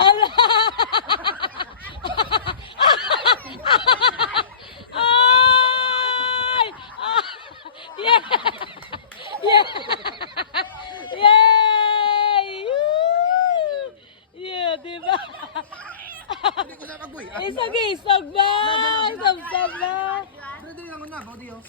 Ala! Ay! Ah! Yeah! Yeah! Yay! Woo! Yeah, diba? Hindi ko sa pagbuy. Isag-isag ba? Isag-isag ba? Pero dili lang na, bawdi oh.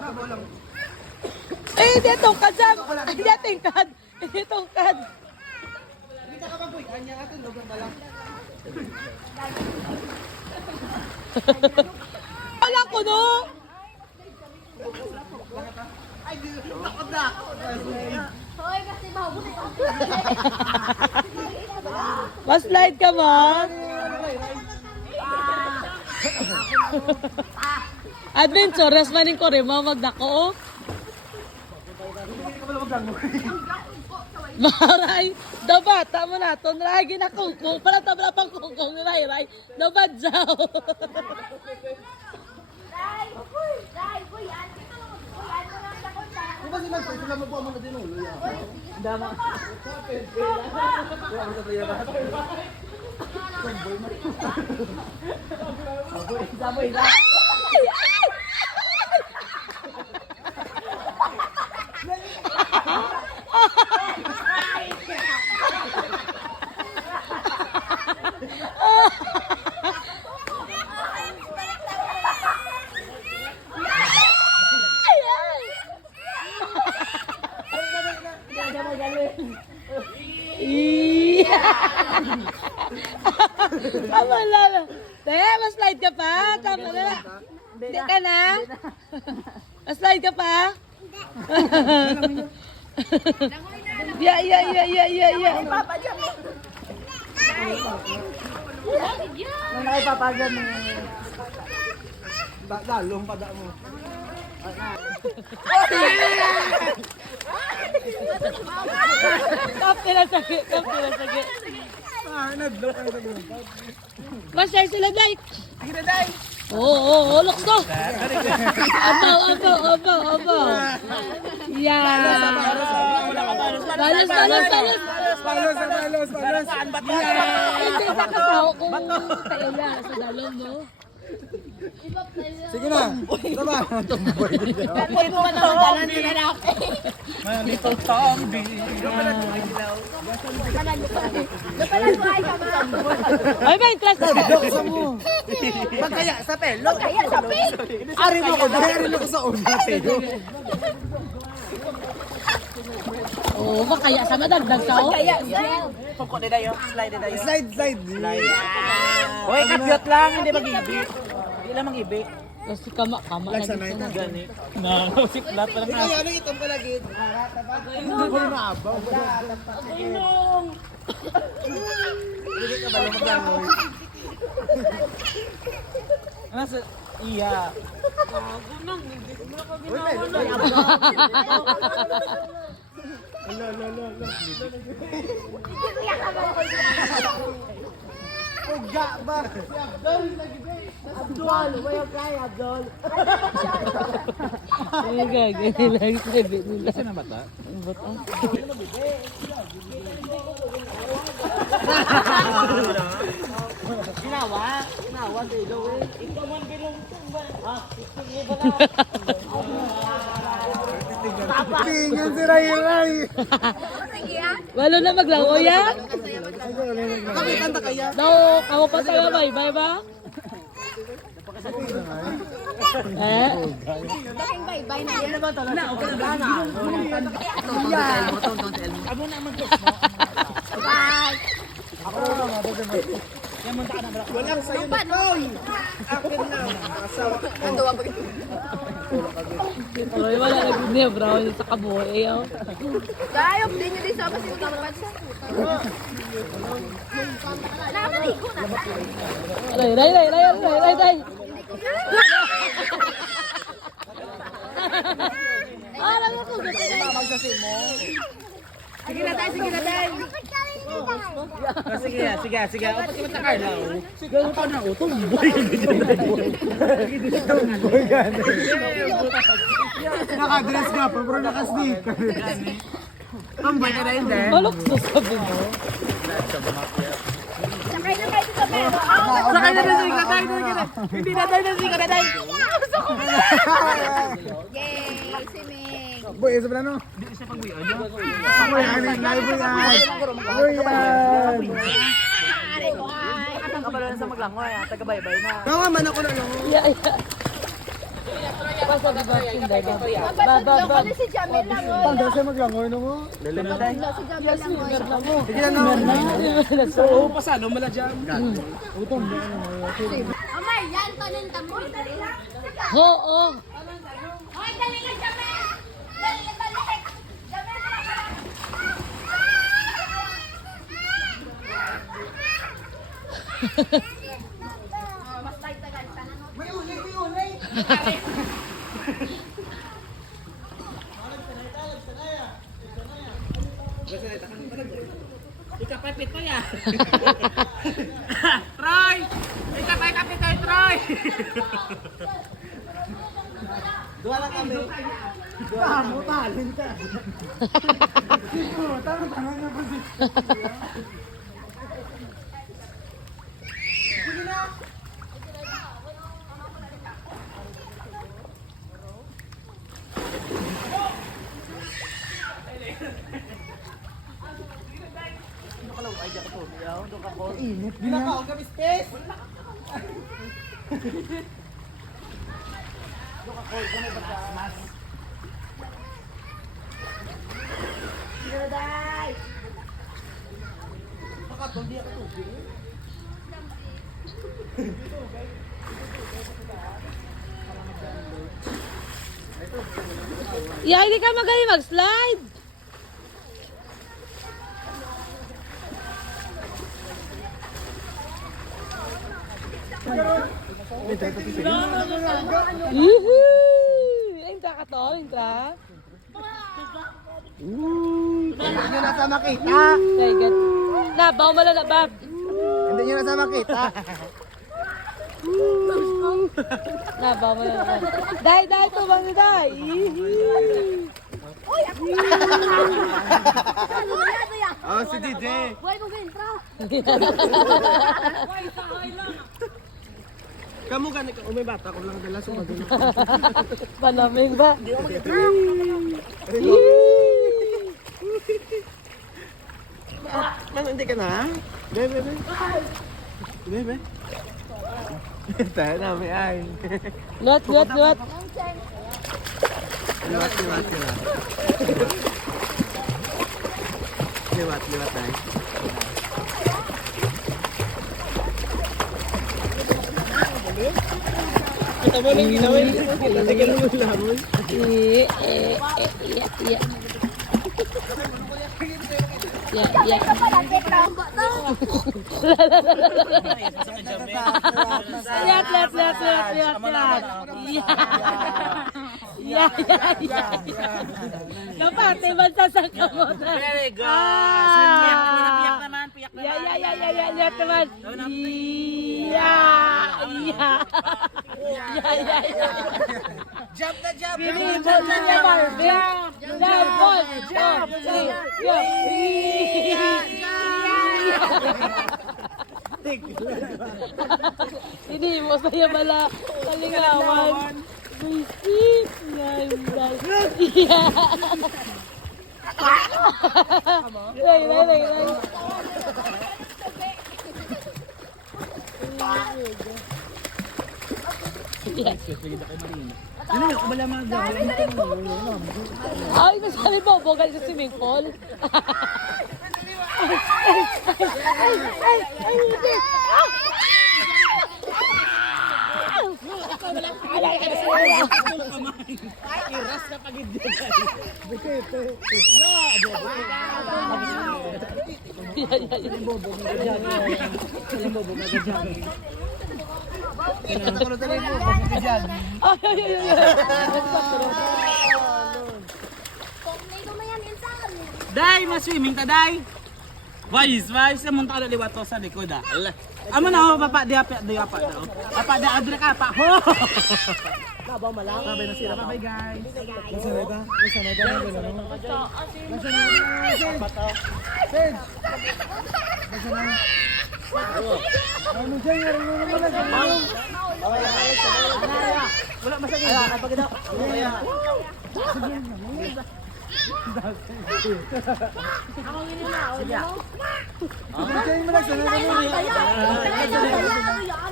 Bawa lang. Eh, hindi tungkad Sam. Hindi tungkad. Hindi tungkad. Hindi ka pagbuy. Kanya atin, lugar na lang. Wala ko no. Ay, takot na. Hoy, kasi mahubos ito. Mas light ka ba? Adventurous maning ko rin, magdako. Maray, dapat, tama na, tonragi na kungkong, para tama na pang kungkong ni Ray, dapat jaw. Dai, boy, yan. Boy, ano lang ako sa. Di ba sila, sila mo po ang mga dinulo yan. Dama. Saboy na. Tama na. Te, mas slide ka pa. Tama na. Hindi ka na? Mas slide ka pa? Yeah. Nang nakipapagyan mo. Lalong pada mo. Kapte na sakit. Ah, naglock ka na doon. Masay sila, Day. Ay, na day. Oo, lukso. Abaw. Yeah. Balos. Hindi sa katao kung tayo na sa dalong, no? Sige na. Tama. Tumboy. Pwede mo na madalan nila na ako. Little Tombi. Napalan ko ay kama. Ay, may interest na. Doksa mo. Magkaya sa pelo. Kaya sa pig. Ari mo ko. Ari mo ko sa una. Pero. Oo, makaya sa madagdag ka, oh. Kaya siya. Pagko nila yung slide nila yung Slide. Hoy, kabyot lang, hindi mag-ibig. Hindi lang mag-ibig. Kasi kama na dito. Gani. Na, siklat pa lang Ikaw na. yan, itong palagid. Hindi ko rin maabaw. Hindi ka ba lumaglangoy? Ano sa iya? Pagka ba? Abdul, wayo kay Abdul. Ay, gagawin lang sabi nila. Sino ba ta? Ang bato. Ginawa dito eh. Ikaw man bilong ba? Ah, Tingin si Ray. Walo na maglango ya? Kami kanta kaya? Daw, ako pa sa'yo, bye ba? Eh? Daking bye-bye na yan. amo na man. Bye. Walang sayo na koy. Akin na. Asawa. Nanduwa pa ito. Pero wala na niya, bro. Sa kabuhay, oh. Gayok din nyo din sa kasi magkapat sa. Nakakaligo na. Ray. Alam mo ko, gusto na. Sige na tayo. Sige. O, pati mata Carla. Gano'n pa na utong boy. Boy gano'n. Nakadress ka pa, pero nakasneaker. Tambay ka na yun din. Malukso sabi mo. Sakay na kayo sa pero. Sakay na si Kaday. Hindi na tayo na si Kaday. Yay, swimming. Boy, isa pala no? Hindi siya pag-uwi. Boy, ano yung naiboy Boy, yan. Aray ko ay. Ang kabalan sa maglangoy. Taga-baybay na. Tawa man ako na no? Yeah, yeah. Basta di ba sinday ba? Mapatudlo ko na si Jamel lang. Pagdaw siya maglangoy no mo? Mapatudlo si Jamel lang. Sige na no. Oo, pasano mo na dyan. Amay, yan tanin tamo. Oo. Hoy, dali ka Jamel. Dali. Mas light na ganita na no. Ikapapit pa yan. Troy! Ikapapit tayo, Troy! Dua lang kami. Tamo, talent ka. Tama niya pa si. Ginakaon kami space. Yeah, hindi ka magaling mag-slide. Yuhuu! Entra ka to, entra. Hindi nyo nasa makita. Okay, good. Nabaw mo na Bab. Hindi nyo nasa makita. Nabaw mo na. Dai, to bang dai. Oh, si DJ. Boy, mo entra. Kamu kan may bata ko lang dala sa bagay. Panaming ba? Man, hindi ka na? Bebe. Bebe. Tayo na, may ay. Lot. Liwat. Liwat tayo. Kita mo nang ginawin. Sige lang yung lamon. Yeah. Yeah. Dapat, ibang sasakam mo na. Very good. Piyak naman. Yeah, teman. Yeah. Jump na jump. Jump. Ini mo saya bala kalingawan. Bisik. Lagi. Ay, masali po, bogal sa swimming pool. Iras na pagid dyan. Day, mas-swimming ta, day. Wais, namunta ka na liwat to sa likod, ah. Amo na, papa, di apa daw. Papa, di adre ka, pa. Ho! Sabay na sila. Bye guys. Masanada. Masanada na ba naman? Masanada. Sage. Masanada. Ano dyan? Wala masakit. Ay, kapag ito.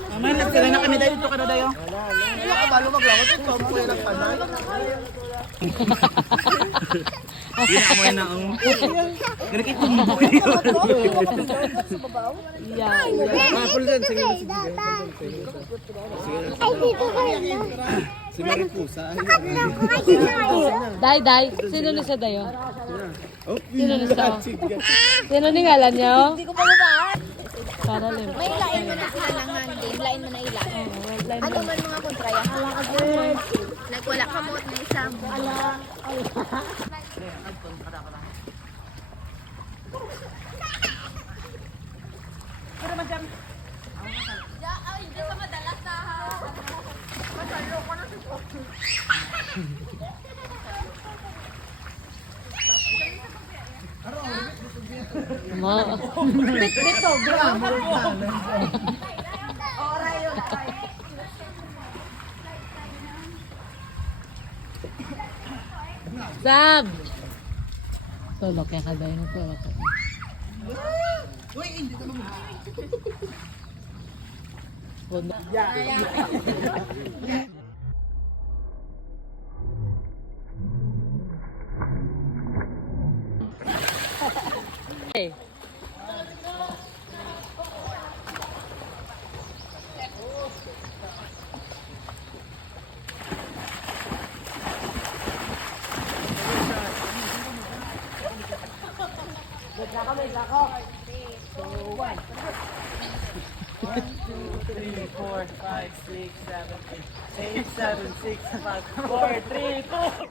Mamay, nagsanay na kami dahil dito ka na dayo. Balo maglagot. Ito ang puya ng panay. Hindi na amoy na ang... Ganun kayo tumbo eh. Apple din. Sige na si Maripusa. Day. Sino ni sa dayo? Sino ni sa? Sige. Sino ni ngalan niyo? Hindi ko pa babaan. Para lim. May lain mo na halangan din. Lain mo na ilan. Ano man mga kontraya? Nagwala ka mo na isang. Ay, di sa madalas na ha. Masalo ko na si Poppy. Ma. Sab. Solo kaya kaday na to. Uy, hindi ka naman. Hey. Three, 4, 5, 6, 7, 8, 7, 6, 5, 4, 3, 2.